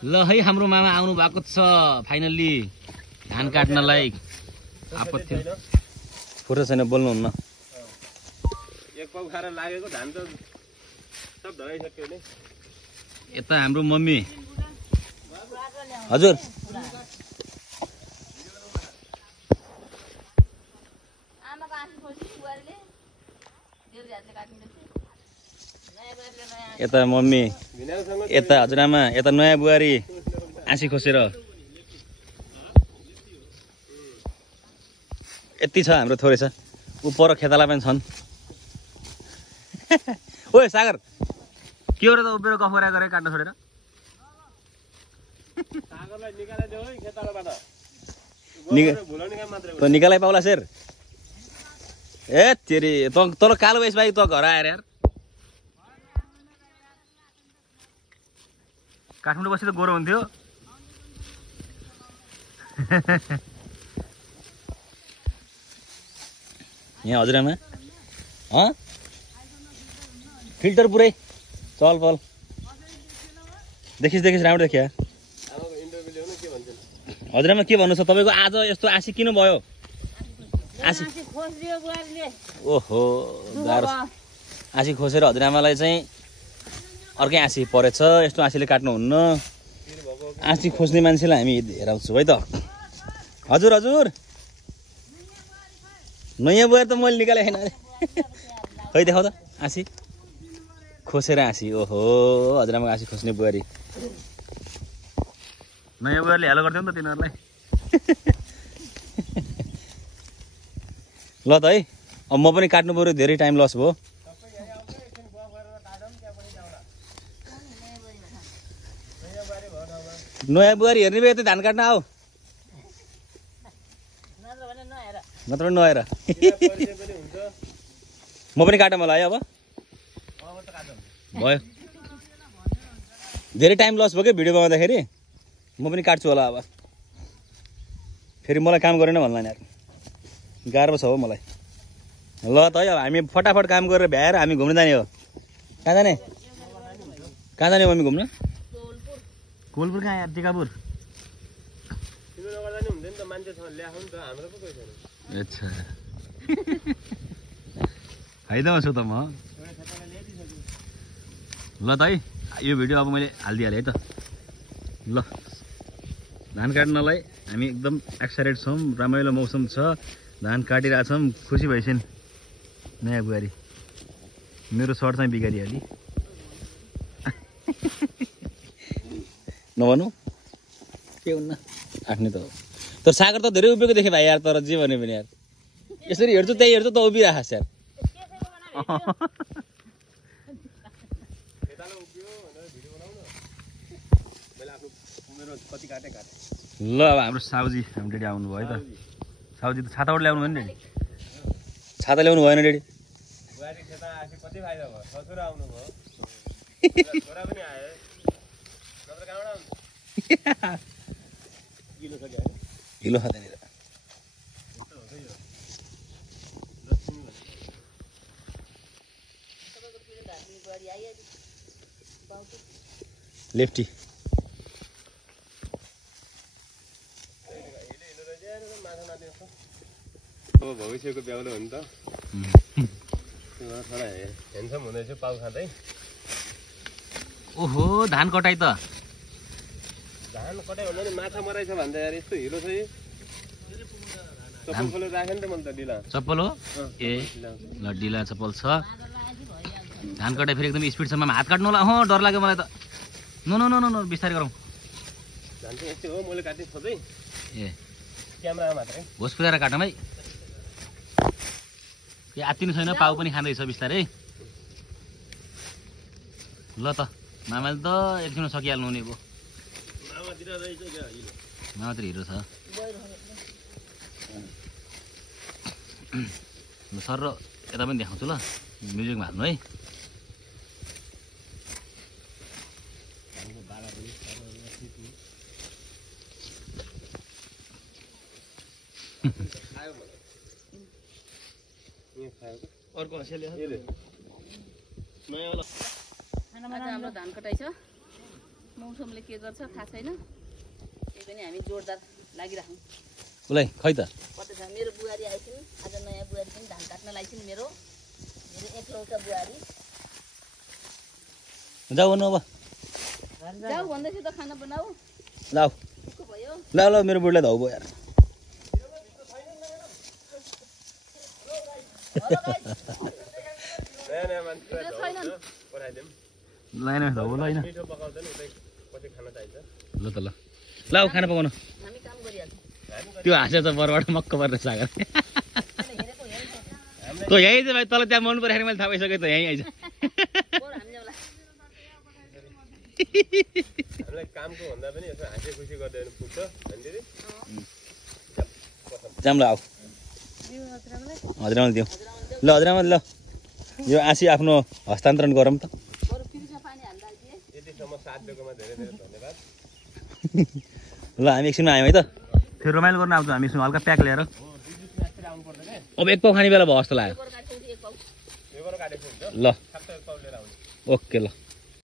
ल है हाम्रो मामा आउनु भएको छ फाइनल्ली धान काट्नलाई। आपत्ति फुर्सद छैन, बोल्नुहुन्न। एक पाउ खाएर लागेको धान त सब ढलाइसक्यो नि। यता हाम्रो मम्मी। हजुर यता मम्मी, यता हजुरआमा, यता नयाँ बुहारी आँसी खोसेर। यति छ हाम्रो, थोरै छ। उपर खेताला पनि छन्। ओए सागर के हो र त उभिएर गफ गरे काट्न छोडेर? सागरलाई निकालिदेऊ है खेतालाबाट। त निकालै पाउला शेर। ए तेरी तल कालो बेस भाइ त घर आएर यार। काठमाडौँ बसी त गोरो हुन्थ्यो। यहाँ हजुरआमा फिल्टर पुरै चल पल देखिस राम्रो देखिया। हजुरआमा के भन्नु छ तपाईँको? आज यस्तो आँसी किन भयो? आँसी ओहो गाह्रो। आँसी खोसेर हजुरआमालाई चाहिँ अर्कै आँसी परेछ। यस्तो आँसीले काट्नुहुन्न। आँसी खोज्ने मान्छेलाई हामी हेराउँछौँ है त। हजुर हजुर नयाँ बुहारी त मैले निकाले छैन। खै देखाउ त आँसी खोसेर आँसी। ओहो हजुरआमाको आँसी खोज्ने बुहारी। नयाँ बुहारीले हेलो गरिदियो नि त तिनीहरूलाई। ल त है, अब म पनि काट्नु पऱ्यो, धेरै टाइम लस भयो। नयाँ बुहारी हेर्ने भए त धान काट्न आऊ, नत्र नआएर। म पनि काटौँ होला है। अब भयो, धेरै टाइम लस भयो क्या भिडियो बनाउँदाखेरि। म पनि काट्छु होला अब। फेरि मलाई काम गरेन भन्ला यार, गाह्रो छ हो मलाई। ल त है, अब हामी फटाफट काम गरेर भ्याएर हामी घुम्न जाने हो। कहाँ जाने? कहाँ जाने मम्मी घुम्न? कोलपुर कहाँ यार? टिकापुर। अच्छा फाइदामा छु त म। ल त है, यो भिडियो अब मैले हालिदिइहालेँ है त। ल धान काट्नलाई हामी एकदम एक्साइटेड छौँ। रमाइलो मौसम छ, धान काटिरहेछौँ। खुसी भइसक्यो नयाँ बुहारी। मेरो सर्ट चाहिँ बिगारिहाली। नभनौँ के हुन्न, आफ्नै त हो। तर सागर त धेरै उभिएको देखेँ भाइ यार। तर जे भने पनि यार यसरी हेर्छु त्यही हेर्छु त उभिरहेछ यार। ल अब हाम्रो साउजी हाम्रो डेडी आउनु भयो है त। साउजी त छाताबाट ल्याउनु भयो नि डेडी? छाता ल्याउनु भएन डेडी? हिलो छ त्यहाँनिर। लेफ्टी भविष्यको ब्याउलो हो नि त। थोडा हेन्सम हुँदैछ पाउ खाँदै। ओहो धान कटाइ त। धान कटाइ भन्दा नि माछा मराइछ भन्दा यार यस्तो हिलो छ यो। चप्पल खोलेर राखेँ नि त मैले त ढिला। चप्पल हो? ए ल ढिला चप्पल छ। धान कटाइ फेरि एकदम स्पिड छ। हात काट्नु होला। अँ डर लाग्यो मलाई त। नो नो नो नो बिस्तारै गरौँ। धान चाहिँ यस्तै हो, मैले काटेँ सधैँ। ए क्यामेरामा मात्रै होस पुऱ्याएर काटौँ है। के आत्तिनु छैन, पाउ पनि खाँदैछ बिस्तारै। ल त मामाले त एकछिनमा सकिहाल्नु हुने भयो। मामातिर हिरो छ। ल सर र यता पनि देखाउँछु ल, म्युजिकमा हाल्नु है। अर्को हँसियाले हाम्रो धान कटाइ छ। मौसमले के गर्छ थाहा छैन त्यही पनि हामी जोरदार लागिराखौँ उसलाई खै त कतै छ मेरो बुहारी आइछन् आज नयाँ बुहारी पनि धान काट्न लाइछन् मेरो एकलौटा बुहारी जाऊ न अब जाऊ भन्दैछु त खाना बनाऊ लाऊ भोको भयो ल ल मेरो बुढीलाई धौ भयो यार नयाँ नयाँ मान्छेलाई पठाइदिउँ लाइन धौ ल होइन मिठो पकाउँदैन उतै पछि खान चाहिन्छ ल त ल लाऊ खाना पकाउन हामी काम गरिहाल्छौँ त्यो हाँस्यो त परबाट मक्क पर्ने सागर हेरेको हेर्नु त यहीँ चाहिँ भाइ तल त्यहाँ मन परेको मैले थाहा पाइसकेँ त यहीँ आइज बरु हामी जाउँला हामीलाई कामको भन्दा पनि यसो हाँसी खुसी गरिदियो भने पुग्छ होइन दिदी जाम ल आऊ हजुरआमा दिउँ ल हजुरआमा ल यो आँसी आफ्नो हस्तान्तरण गरौँ त बरु फ्रिजमा पानी हाल्दा दिए यतिसम्म साथ दिएकोमा धेरै धेरै धन्यवाद ल हामी एकछिनमा आयौँ है त फेरि रमाइलो गर्न आउँछौँ हामी एकछिन हल्का प्याक ल्याएर आउनुपर्छ क्या अब एक पाउ खाने बेला भयो जस्तो लाग्यो काटेको एक पाउ यो काटेको हुन्छ ल ठ्याक्क एक पाउ लिएर आउनु ओके ल